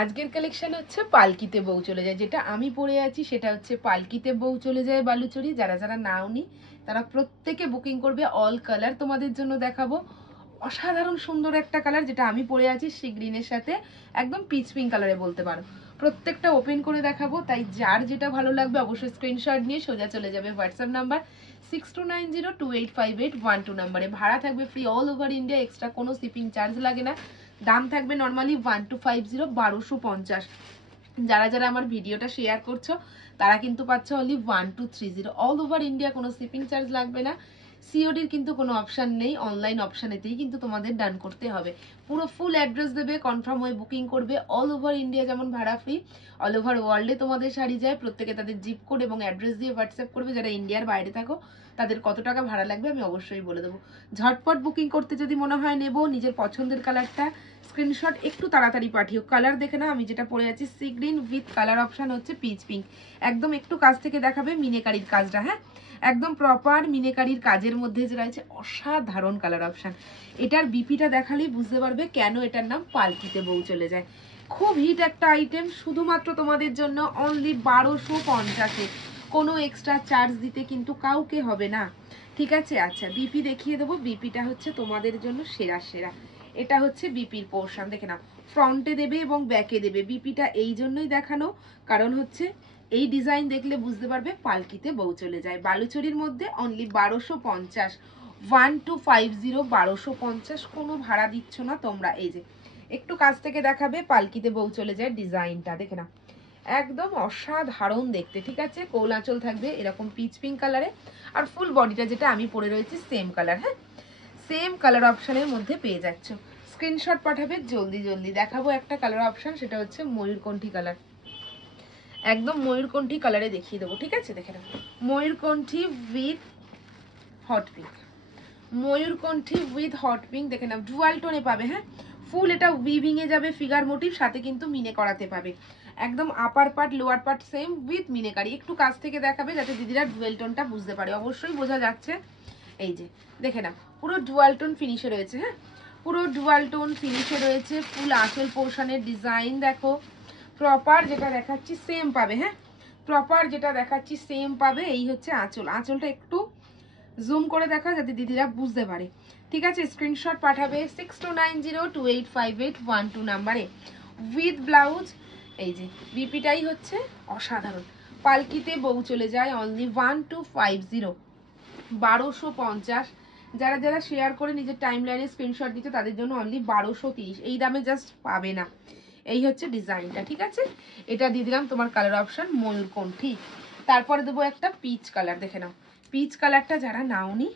আজকের কালেকশন হচ্ছে পালকিতে বউ চলে যায়, যেটা আমি পরে আছি সেটা হচ্ছে পালকিতে বউ চলে যায় বালুচরি। যারা যারা নাওনি তারা প্রত্যেকে বুকিং করবে। অল কালার তোমাদের জন্য দেখাবো। অসাধারণ সুন্দর একটা কালার, যেটা আমি পরে আছি সি গ্রিনের সাথে একদম পিচ পিঙ্ক কালারে বলতে পারো। প্রত্যেকটা ওপেন করে দেখাবো, তাই যার যেটা ভালো লাগবে অবশ্যই স্ক্রিনশট নিয়ে সোজা চলে যাবে হোয়াটসঅ্যাপ নাম্বার 6290285812 নাম্বারে। ভাড়া থাকবে free all over India, extra কোনো শিপিং চার্জ লাগে না। দাম থাকবে নর্মালি 1250 1250। যারা যারা আমার ভিডিওটা শেয়ার করছো তারা কিন্তু পাচ্ছ অনলি 1230 অল ওভার ইন্ডিয়া, কোনো শিপিং চার্জ লাগবে না। সিওডির কিন্তু কোনো অপশান নেই, অনলাইন অপশানেতেই কিন্তু তোমাদের ডান করতে হবে। পুরো ফুল অ্যাড্রেস দেবে, কনফার্ম হয়ে বুকিং করবে। অল ওভার ইন্ডিয়া যেমন ভাড়া ফ্রি, অল ওভার ওয়ার্ল্ডে তোমাদের শাড়ি যায়। প্রত্যেকে তাদের জিপ কোড এবং অ্যাড্রেস দিয়ে হোয়াটসঅ্যাপ করবে। যারা ইন্ডিয়ার বাইরে থাকো তাদের কত টাকা ভাড়া লাগবে আমি অবশ্যই বলে দেবো। ঝটপট বুকিং করতে যদি মনে হয় নেবো, নিজের পছন্দের কালারটা স্ক্রিনশট একটু তাড়াতাড়ি পাঠিও। কালার দেখে না, আমি যেটা পরে আছি sea green with colour option হচ্ছে পিচ পিঙ্ক। একদম একটু কাছ থেকে দেখাবে মিনেকারির কাজটা, হ্যাঁ একদম প্রপার মিনেকারির কাজের মধ্যে যে রয়েছে অসাধারণ কালার অপশান। এটার বিপিটা দেখালেই বুঝতে পারবে কেন এটার নাম পালকিতে বউ চলে যায়। খুব হিট একটা আইটেম, শুধুমাত্র তোমাদের জন্য অনলি 1250-এ। কোনো এক্সট্রা চার্জ দিতে কিন্তু কাউকে হবে না, ঠিক আছে? আচ্ছা বিপি দেখিয়ে দেবো। বিপিটা হচ্ছে তোমাদের জন্য সেরা সেরা। এটা হচ্ছে বিপির পোর্শন, দেখে নাও ফ্রন্টে দেবে এবং ব্যাকে দেবে। বিপিটা এই জন্যই দেখানো কারণ হচ্ছে এই ডিজাইন দেখলে বুঝতে পারবে পালকিতে বউ চলে যায়। বালুচরির মধ্যে অনলি 1250, 1250 1250, কোনো ভাড়া দিচ্ছ না তোমরা। এই যে একটু কাছ থেকে দেখাবে পালকিতে বউ চলে যায় ডিজাইনটা, দেখে নাও একদম অসাধারণ দেখতে, ঠিক আছে? কোল আঁচল থাকবে এরকম পিচ পিঙ্ক কালারে, আর ফুল বডিটা যেটা আমি পরে রয়েছি সেম কালার, হ্যাঁ সেম কালার অপশানের মধ্যে পেয়ে যাচ্ছ। স্ক্রিনশট পাঠাবে জলদি জলদি। দেখাবো একটা কালার অপশান, সেটা হচ্ছে ময়ূরকণ্ঠী কালার। একদম ময়ূরকণ্ঠী কালারে দেখিয়ে দেবো, ঠিক আছে? দেখে নাও ময়ূরকণ্ঠী উইথ হট পিঙ্ক, ময়ূরকণ্ঠী উইথ হট পিঙ্ক, দেখে নাও ডুয়াল টোনে পাবে, হ্যাঁ ফুল এটা উইভিং এ যাবে ফিগার মোটিভ, সাথে কিন্তু মিনে করাতে পাবে। একদম আপার part lower part same with meenakari. একটু কাছ থেকে দেখাবে যাতে দিদিরা ডুয়েল টোনটা বুঝতে পারে। অবশ্যই বোঝা যাচ্ছে। এই যে দেখে নাও পুরো ডুয়াল টোন ফিনিশে রয়েছে, হ্যাঁ পুরো ডুয়াল টোন ফিনিশে রয়েছে। ফুল আঁচল পোর্শনের ডিজাইন দেখো, প্রপার যেটা দেখাচ্ছি সেম পাবে, হ্যাঁ প্রপার যেটা দেখাচ্ছি সেম পাবে। এই হচ্ছে আঁচল, আঁচলটা একটু জুম করে দেখা যাতে দিদিরা বুঝতে পারে, ঠিক আছে? স্ক্রিনশট পাঠাবে 6290285812 নাম্বারে উইথ ব্লাউজ। এই যে বিপিটাই হচ্ছে অসাধারণ। পালকিতে বউ চলে যায় অনলি 1250, 1250। যারা যারা শেয়ার করে নিজের টাইম লাইনে স্ক্রিনশট দিতে তাদের জন্য অনলি 1230। এই দামে জাস্ট পাবে না। এই হচ্ছে ডিজাইনটা, ঠিক আছে? এটা দিয়ে দিলাম তোমার কালার অপশন ময়ূরকণ্ঠী। তারপরে দেবো একটা পিচ কালার, দেখে নাও পিচ কালারটা যারা নাওনি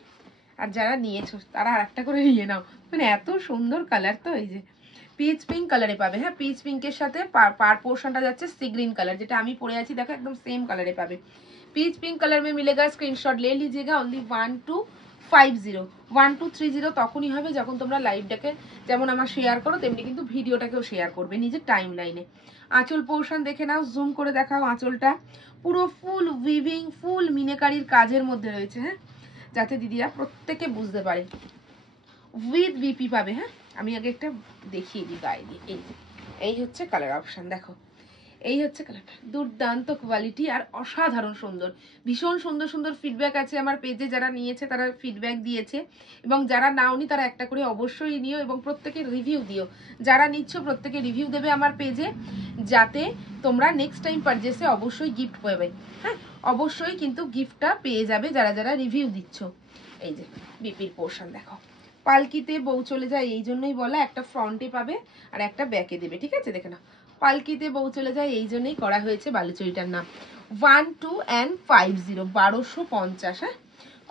আর যারা নিয়েছো তারা আর একটা করে নিয়ে নাও, মানে এত সুন্দর কালার। তো এই যে পিচ পিঙ্ক কালারে পাবে, হ্যাঁ পিচ পিঙ্কের সাথে পার পোর্শনটা যাচ্ছে সি গ্রিন কালার, যেটা আমি পরে আছি দেখো একদম সেম কালারে পাবে। पीच पिंक कलर में मिलेगा, स्क्रीनशॉट ले लीजिएगा। ओनली 1250 1230 তখনই হবে যখন তোমরা লাইভটাকে যেমন আমার শেয়ার করো তেমনি কিন্তু ভিডিওটাকেও শেয়ার করবে নিজের টাইম লাইনে। আঁচল পোর্শন দেখে নাও, জুম করে দেখাও। আঁচলটা পুরো ফুল উইভিং ফুল মিনেকারির কাজের মধ্যে রয়েছে, হ্যাঁ যাতে দিদিরা প্রত্যেকে বুঝতে পারে। উইথ বিপি পাবে, হ্যাঁ আমি আগে একটা দেখিয়ে দিই গায়ে দিয়ে। এই হচ্ছে কালার অপশন, দেখো এই হচ্ছে কালারটা, দুর্দান্ত কোয়ালিটি আর অসাধারণ সুন্দর। ভীষণ সুন্দর সুন্দর ফিডব্যাক আছে আমার পেজে, যারা নিয়েছে তারা ফিডব্যাক দিয়েছে এবং যারা নাওনি তারা একটা করে অবশ্যই নিও এবং প্রত্যেকে রিভিউ দিও। যারা নিচ্ছ প্রত্যেকে রিভিউ দেবে আমার পেজে, যাতে তোমরা নেক্সট টাইম পারচেসে অবশ্যই গিফট পাবে। হ্যাঁ অবশ্যই কিন্তু গিফটটা পেয়ে যাবে যারা যারা রিভিউ দিচ্ছ। এই যে বিপির পোর্শন দেখো, পালকিতে বউ চলে যায় এই জন্যই বলা, একটা ফ্রন্টে পাবে আর একটা ব্যাকে দেবে, ঠিক আছে? দেখে না পালকিতে বউ চলে যায় এই জন্যই করা হয়েছে বালুচরিটার নাম। 1250 1250, হ্যাঁ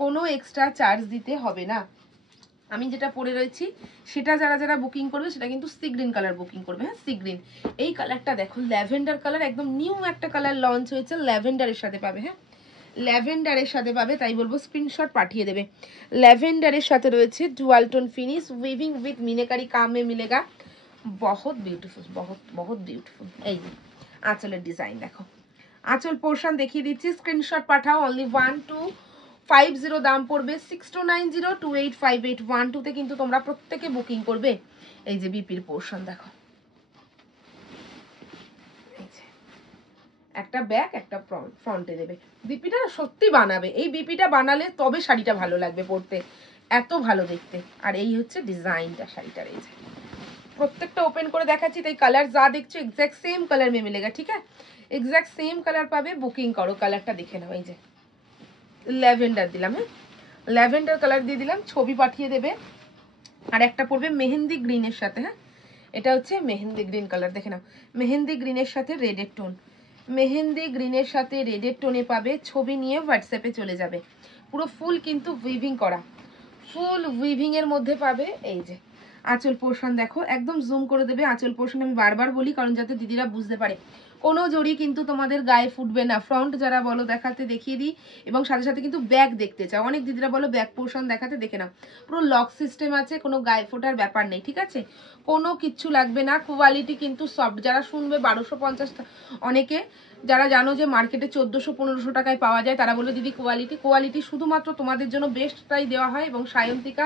কোনো এক্সট্রা চার্জ দিতে হবে না। আমি যেটা পরে রয়েছি সেটা যারা যারা বুকিং করবে সেটা কিন্তু সি গ্রিন কালার বুকিং করবে, হ্যাঁ সি গ্রিন। এই কালারটা দেখো ল্যাভেন্ডার কালার, একদম নিউ একটা কালার লঞ্চ হয়েছে, ল্যাভেন্ডারের সাথে পাবে, হ্যাঁ ল্যাভেন্ডারের সাথে পাবে, তাই বলবো স্ক্রিনশট পাঠিয়ে দেবে। ল্যাভেন্ডারের সাথে রয়েছে dual tone finish weaving with meenakari काम में मिलेगा। बहुत ब्यूटीफुल, बहुत बहुत ब्यूटीफुल। এই যে আঁচলের ডিজাইন দেখো, আঁচল পোর্শন দেখিয়ে দিচ্ছি, স্ক্রিনশট পাঠাও। অনলি 1250 দাম পড়বে। 6290285812 তে কিন্তু তোমরা প্রত্যেকে বুকিং করবে। এই যে বিপির পোর্শন দেখো, একটা ব্যাক একটা ফ্রন্টে দেবে। বিপিটা সত্যি বানাবে, এই বিপিটা বানালে তবে শাড়িটা ভালো লাগবে পরতে, এত ভালো দেখতে। আর এই হচ্ছে ডিজাইনটা শাড়িটার। এই যে প্রত্যেকটা ওপেন করে দেখাচ্ছি, তাই কালার যা দেখছো এক্স্যাক্ট সেম কালার में मिलेगा, ठीक है? এক্স্যাক্ট সেম কালার পাবে, বুকিং করো। কালারটা দেখে নাও, এই যে ল্যাভেন্ডার দিলাম, হ্যাঁ ল্যাভেন্ডার কালার দিয়ে দিলাম, ছবি পাঠিয়ে দেবে। আর একটা পড়বে মেহেন্দি গ্রিনের সাথে, হ্যাঁ এটা হচ্ছে মেহেন্দি গ্রিন কালার, দেখে নাও মেহেন্দি গ্রিনের সাথে রেডের টোন, মেহেন্দি গ্রিনের সাথে রেডের টোনে পাবে। ছবি নিয়ে হোয়াটসঅ্যাপে চলে যাবে। পুরো ফুল কিন্তু উইভিং করা, ফুল উইভিং এর মধ্যে পাবে। এই যে আঁচল পোর্শন দেখো, একদম জুম করে দেবে আঁচল পোর্শন। আমি বারবার বলি কারণ যাতে দিদিরা বুঝতে পারে, কোনো জড়ি কিন্তু তোমাদের গায়ে ফুটবে না। ফ্রন্ট যারা বলো দেখাতে দেখিয়ে দিই, এবং সাথে সাথে কিন্তু ব্যাক দেখতে চাও, অনেক দিদিরা বলো ব্যাক পোর্শন দেখাতে, দেখে নাও পুরো লক সিস্টেম আছে, কোনো গায়ে ফোটার ব্যাপার নেই, ঠিক আছে? কোনো কিচ্ছু লাগবে না। কোয়ালিটি কিন্তু সফট। যারা শুনবে 1250, অনেকে যারা জানো যে মার্কেটে 1400-1500 টাকায় পাওয়া যায়, তারা বলে দিদি কোয়ালিটি শুধুমাত্র তোমাদের জন্য বেস্টটাই দেওয়া হয়, এবং সায়ন্তিকা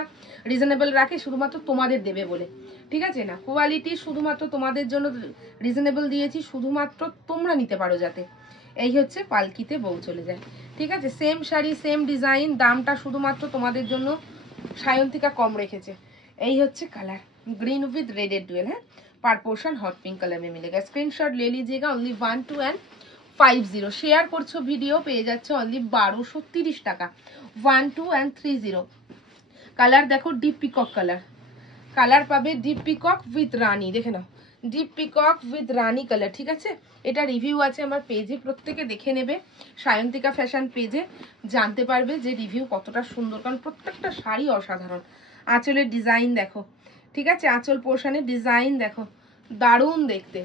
রিজনেবল রাখে শুধুমাত্র তোমাদের দেবে বলে, ঠিক আছে? না, কোয়ালিটি শুধুমাত্র তোমাদের জন্য রিজনেবল দিয়েছি, শুধুমাত্র তোমরা নিতে পারো যাতে। এই হচ্ছে পালকিতে বউ চলে যায়, ঠিক আছে? সেম শাড়ি সেম ডিজাইন, দামটা শুধুমাত্র তোমাদের জন্য সায়ন্তিকা কম রেখেছে। এই হচ্ছে কালার, ग्रीन विद रेडेड डुएल है, पर पोर्शन हॉट पिंक कलर में मिलेगा। स्क्रीनशॉट ले लीजिएगा, ओनली 1250 शेयर করছো ভিডিও, পেয়ে যাচ্ছে অনলি 1230 টাকা। 1230 কালার দেখো, ডিপ পিকক কালার, কালার পাবে ডিপ পিকক উইথ রানী, দেখে নাও ডিপ পিকক উইথ রানী কালার, ঠিক আছে? এটা রিভিউ আছে আমার পেজে, প্রত্যেকে দেখে নেবে, সায়ন্তিকা ফ্যাশন পেজে জানতে পারবে যে রিভিউ কতটা সুন্দর, কারণ প্রত্যেকটা শাড়ি অসাধারণ। আঁচলের ডিজাইন দেখো, ঠিক আছে? আঁচল পোর্শনের ডিজাইন দেখো, দারুণ দেখতে।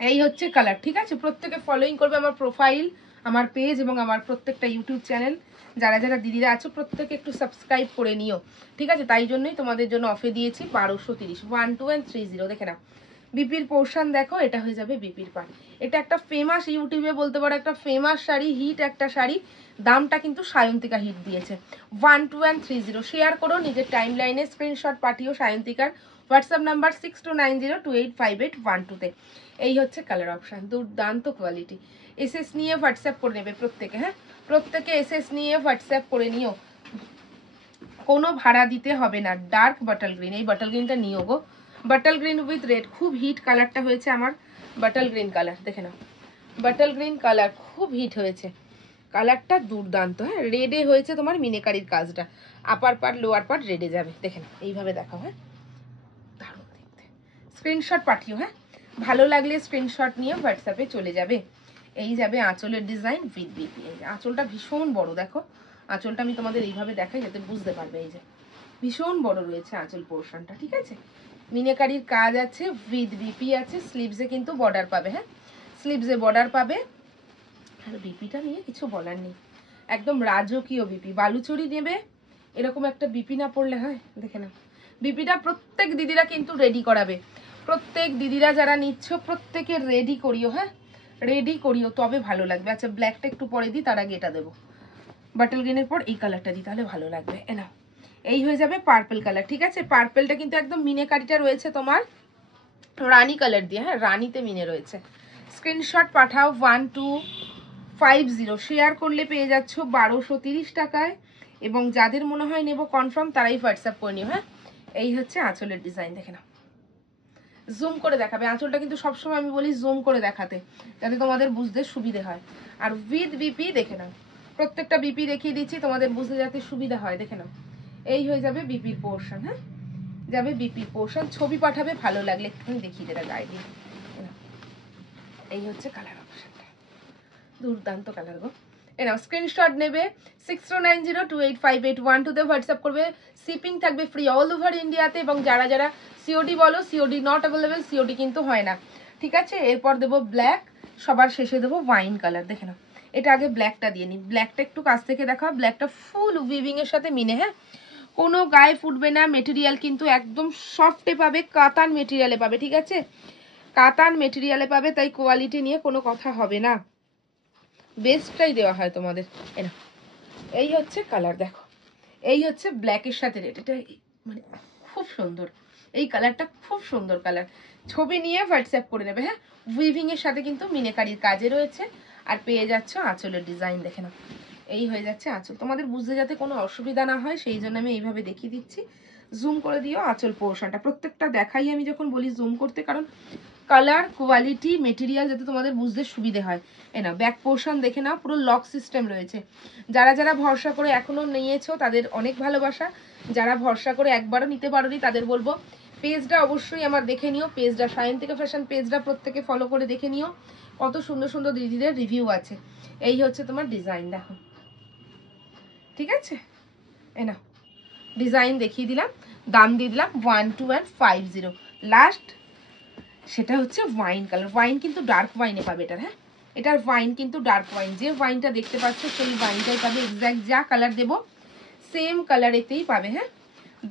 এই হচ্ছে কালার, ঠিক আছে? প্রত্যেকে ফলোইং করবে আমার প্রোফাইল, আমার পেজ এবং আমার প্রত্যেকটা ইউটিউব চ্যানেল। যারা যারা দিদিরা আছো প্রত্যেকে একটু সাবস্ক্রাইব করে নিও, ঠিক আছে? তাই জন্যই তোমাদের জন্য অফে দিয়েছি 1230, 1230, দেখে না বিপির পোর্শন দেখো, এটা হয়ে যাবে বিপির পার। এটা একটা ফেমাস, ইউটিউবে বলতে পারো একটা ফেমাস শাড়ি, হিট একটা শাড়ি, দামটা কিন্তু সায়ন্তিকা হিট দিয়েছে। 1230 শেয়ার করো নিজের টাইম লাইনে, স্ক্রিনশট পাঠিও সায়ন্তিকার হোয়াটসঅ্যাপ নাম্বার 6290285812 তে। এই হচ্ছে কালার অপশান, দুর্দান্ত কোয়ালিটি। এসএস নিয়ে হোয়াটসঅ্যাপ করে নেবে প্রত্যেকে, হ্যাঁ প্রত্যেকে এসএস নিয়ে হোয়াটসঅ্যাপ করে নিও, কোনো ভাড়া দিতে হবে না। ডার্ক বাটল গ্রিন, এই বাটল গ্রিনটা নিও গো, বাটল গ্রিন উইথ রেড, খুব হিট কালারটা হয়েছে আমার বাটল গ্রিন কালার, দেখে নাও বাটল গ্রিন কালার খুব হিট হয়েছে, কালারটা দুর্দান্ত। হ্যাঁ রেডে হয়েছে তোমার মিনেকারির কাজটা, আপার পার্ট লোয়ার পার্ট রেডে যাবে, দেখে নাও এইভাবে দেখাও, হ্যাঁ দারুণ দেখতে। স্ক্রিনশট পাঠিও, হ্যাঁ ভালো লাগলে স্ক্রিনশট নিয়ে হোয়াটসঅ্যাপে চলে যাবে। এই যাবে আঁচলের ডিজাইন উইথ বিপি। এই যে আঁচলটা ভীষণ বড়, দেখো আঁচলটা আমি তোমাদের এইভাবে দেখাই যাতে বুঝতে পারবে। এই যে ভীষণ বড় রয়েছে আঁচল পোর্শনটা, ঠিক আছে? মিনেকারির কাজ আছে উইথ বিপি আছে, স্লিভসে কিন্তু বর্ডার পাবে, হ্যাঁ স্লিভসে বর্ডার পাবে। আর বিপিটা নিয়ে কিছু বলার নেই, একদম রাজকীয় বিপি। বালুচরি নেবে, এরকম একটা বিপি না পড়লে হয়, দেখে নাও বিপিটা প্রত্যেক দিদিরা কিন্তু রেডি করাবে, প্রত্যেক দিদিরা যারা নিচ্ছ প্রত্যেকে রেডি করিও, হ্যাঁ রেডি করিও, তবে ভালো লাগবে। আচ্ছা ব্ল্যাকটা একটু পরে দিই, তার আগে এটা দেবো, বাটল গ্রিনের পর এই কালারটা দিই, তাহলে ভালো লাগবে। না এই হয়ে যাবে পার্পল কালার, ঠিক আছে? পার্পলটা কিন্তু একদম মিনেকারিটা রয়েছে তোমার রানী কালার দিয়ে, হ্যাঁ রানীতে মিনে রয়েছে। স্ক্রিনশট পাঠাও 1250 শেয়ার করলে পেয়ে যাচ্ছ 1230 টাকায়, এবং যাদের মনে হয় নেব কনফার্ম তারাই হোয়াটসঅ্যাপ করে নিও, হ্যাঁ এই হচ্ছে আঁচলের ডিজাইন, দেখে নাও জুম করে দেখাবে। আঁচলটা কিন্তু সবসময় আমি বলি জুম করে দেখাতে, যাতে তোমাদের বুঝতে সুবিধে হয়। আর উইথ বিপি দেখে নাও, প্রত্যেকটা বিপি দেখিয়ে দিচ্ছি তোমাদের বুঝতে যাতে সুবিধা হয়, দেখে নাও এই হয়ে যাবে বিপির পোর্শন, হ্যাঁ যাবে বিপির পোর্শন। ছবি পাঠাবে ভালো লাগলে, একটুখানি দেখিয়ে দেবে গায়ে দিয়ে। এই হচ্ছে কালার অপশনটা, দুর্দান্ত কালার গো। এনাও স্ক্রিনশট নেবে 6290285812 তে হোয়াটসঅ্যাপ করবে। শিপিং থাকবে ফ্রি অল ওভার ইন্ডিয়াতে, এবং যারা যারা সিওডি বলো সিওডি নট অ্যাভেলেবেল, সিওডি কিন্তু হয় না, ঠিক আছে? এরপর দেবো ব্ল্যাক, সবার শেষে দেবো ওয়াইন কালার, দেখে নাও এটা আগে ব্ল্যাকটা দিয়ে নিই। ব্ল্যাকটা একটু কাছ থেকে দেখা, ব্ল্যাকটা ফুল উইভিং এর সাথে মিনে, হ্যাঁ কোনো গায়ে ফুটবে না, মেটেরিয়াল কিন্তু একদম সফটে পাবে, কাতান মেটেরিয়ালে পাবে, ঠিক আছে? কাতান মেটেরিয়ালে পাবে, তাই কোয়ালিটি নিয়ে কোনো কথা হবে না, বেস্টটাই দেওয়া হয় তোমাদের। এনা এই হচ্ছে কালার দেখো, এই হচ্ছে ব্ল্যাকের সাথে রেড, এটা মানে খুব সুন্দর, এই কালারটা খুব সুন্দর কালার, ছবি নিয়ে হোয়াটসঅ্যাপ করে নেবে। হ্যাঁ, উইভিং এর সাথে কিন্তু মিনাকারির কাজে রয়েছে। আর পেয়ে যাচ্ছ আঁচলের ডিজাইন, দেখে নাও এই হয়ে যাচ্ছে আঁচল। তোমাদের বুঝতে যাতে কোনো অসুবিধা না হয় সেই জন্য আমি এইভাবে দেখিয়ে দিচ্ছি। জুম করে দিও আঁচল পোর্শনটা, প্রত্যেকটা দেখাই আমি যখন বলি জুম করতে, কারণ কালার কোয়ালিটি মেটেরিয়াল যাতে তোমাদের বুঝতে সুবিধে হয়। এ না ব্যাক পোর্শন দেখে নাও, পুরো লক সিস্টেম রয়েছে। যারা যারা ভরসা করে এখনো নিয়েছো তাদের অনেক ভালোবাসা, যারা ভরসা করে একবারও নিতে পারোনি তাদের বলবো পেজটা অবশ্যই আমার দেখে নিও, পেজটা সায়ন্তিকা ফ্যাশন পেজটা প্রত্যেকে ফলো করে দেখে নিও, কত সুন্দর সুন্দর দিদিদের রিভিউ আছে। এই হচ্ছে তোমার ডিজাইন, দেখো ঠিক আছে। এ না ডিজাইন দেখিয়ে দিলাম, দাম দিয়ে দিলাম 1250 লাস্ট। সেটা হচ্ছে ওয়াইন কালার, ওয়াইন কিন্তু ডার্ক ওয়াইনে পাবে এটার। হ্যাঁ, এটার ওয়াইন কিন্তু ডার্ক ওয়াইন, যে ওয়াইনটা দেখতে পাচ্ছ সেই ওয়াইনটাই পাবে, এক্স্যাক্ট যা কালার দেবো সেম কালারেতেই পাবে। হ্যাঁ,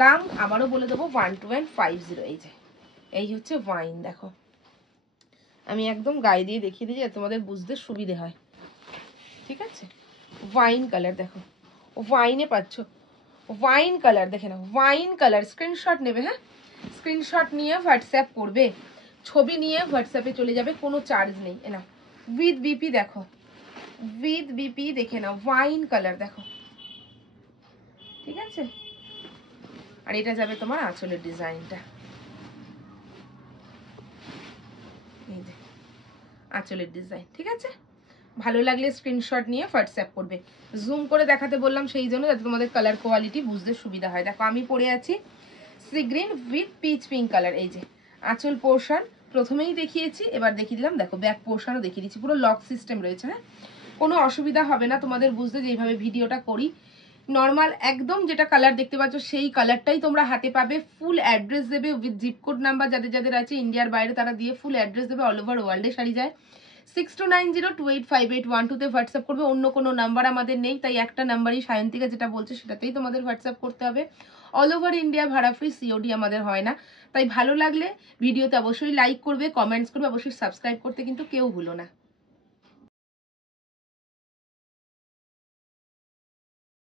দাম আবারও বলে দেবো 1250। এই যে এই হচ্ছে ওয়াইন, দেখো আমি একদম গায়ে দিয়ে দেখিয়ে দিই যাতে তোমাদের বুঝতে সুবিধে হয়, ঠিক আছে। ওয়াইন কালার দেখো, ওয়াইনে পাচ্ছ ওয়াইন কালার, দেখে নাও ওয়াইন কালার। স্ক্রিনশট নেবে, হ্যাঁ স্ক্রিনশট নিয়ে হোয়াটসঅ্যাপ করবে, ছবি নিয়ে হোয়াটসঅ্যাপে চলে যাবে, কোনো চার্জ নেই। এ না উইথ বিপি, দেখো উইথ বিপি, দেখে নাও ওয়াইন কালার দেখো, ঠিক আছে। আর এটা যাবে তোমার আঁচলের ডিজাইনটা, এই যে আঁচলের ডিজাইন, ঠিক আছে। ভালো লাগলে স্ক্রিনশট নিয়ে হোয়াটসঅ্যাপ করবে। জুম করে দেখাতে বললাম সেই জন্য যাতে তোমাদের কালার কোয়ালিটি বুঝতে সুবিধা হয়। দেখো আমি পরে আছি sea green with pitch pink colour. এই যে আঁচল পোর্শন প্রথমেই দেখিয়েছি, এবার দেখিয়ে দিলাম দেখো ব্যাক পোর্শনও দেখিয়ে দিচ্ছি, পুরো লক সিস্টেম রয়েছে। হ্যাঁ, কোনো অসুবিধা হবে না তোমাদের বুঝতে, যেইভাবে ভিডিওটা করি নর্মাল একদম যেটা কালার দেখতে পাচ্ছ সেই কালারটাই তোমরা হাতে পাবে। ফুল অ্যাড্রেস দেবে উইথ জিপ কোড নাম্বার, যাদের যাদের আছে ইন্ডিয়ার বাইরে তারা দিয়ে ফুল অ্যাড্রেস দেবে। অল ওভার ওয়ার্ল্ডে শাড়ি যায়। 6290285812 হোয়াটসঅ্যাপ করবে, অন্য কোনো নাম্বার আমাদের নেই, তাই একটা নাম্বারই সায়ন্তিকা যেটা বলছে সেটাতেই তোমাদের হোয়াটসঅ্যাপ করতে হবে। অল ওভার ইন্ডিয়া ভাড়া ফ্রি, সিওডি আমাদের হয় না। তাই ভালো লাগলে ভিডিওতে অবশ্যই লাইক করবে, কমেন্টস করবে, অবশ্যই সাবস্ক্রাইব করতে কিন্তু কেউ ভুলো না।